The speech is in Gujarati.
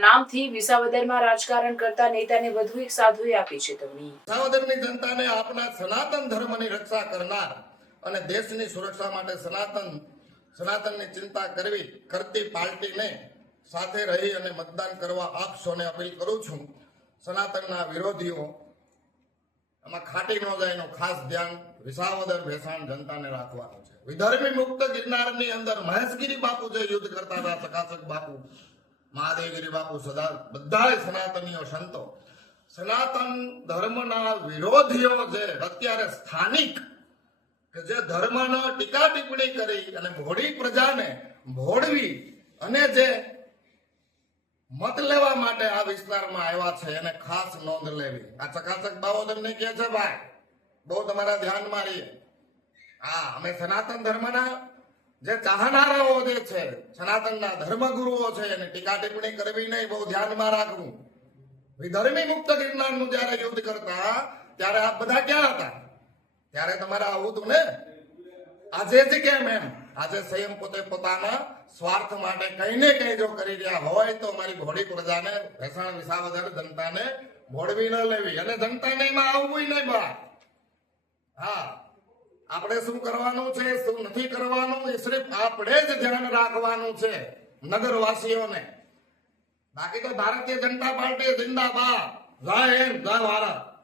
નામથી વિસાવદરમાં રાજકારણ કરતા નેતાને વધુ એક સાધુએ આપી ચેતવણી. વિસાવદરની જનતાને આપના સનાતન ધર્મની રક્ષા કરનાર અને દેશની સુરક્ષા માટે સનાતન, સનાતનની ચિંતા કરવી, કરતી પાર્ટીને સાથે રહી અને મતદાન કરવા આપ સૌને અપીલ કરું છું. સનાતનના વિરોધીઓ આમાં ખાટી ન જાય એનું ખાસ ધ્યાન વિસાવદર ભેસાણ જનતાને રાખવાનું છે. વિધર્મી મુક્ત ગિરનારની અંદર મહેશગીરી બાપુ જે યુદ્ધ કરતા હતા, ચકાચક બાપુ મહાદેવગીરી બાપુ સદા બધા સનાતનીઓ સંતો. સનાતન ધર્મના વિરોધીઓ જે અત્યારે સ્થાનિક કે જે ધર્મનો ટીકા ટિપ્પણી કરી અને મોડી પ્રજાને ભોળવી અને જે મત લેવા માટે આ વિસ્તારમાં આવ્યા છે, એને ખાસ નોંધ લેવી. આ ચકાચક બાબો તમને કહે છે, ભાઈ, બહુ તમારા ધ્યાનમાં રહીએ. હા અમે સનાતન ધર્મના જે ચાહનારાઓ જે છે, સનાતનના ધર્મગુરુઓ છે, એને ટીકા ટિપ્પણી કરવી નહીં, બહુ ધ્યાનમાં રાખવું. વિધર્મી મુક્ત ગિરનારનું જયારે યુદ્ધ કરતા, ત્યારે આ બધા ક્યાં હતા? ત્યારે તમારે આવું હતું ને? આજે જ કેમ એમ? આજે સ્વયં પોતે પોતાના સ્વાર્થ માટે કઈ ને કઈ જો કરી રહ્યા હોય, તો અમારી ભોળી પ્રજાને, ભેસાણ વિસાવદર જનતાને ભોળવી ન લેવી. અને જનતાને એમાં આવવું નહીં બા હા. આપણે શું કરવાનું છે? શું નથી કરવાનું? એ સિર્ફ આપણે જ ધ્યાન રાખવાનું છે નગરવાસીઓને. બાકી તો ભારતીય જનતા પાર્ટી જિંદાબાદ. જય હિન્દ, જય ભારત.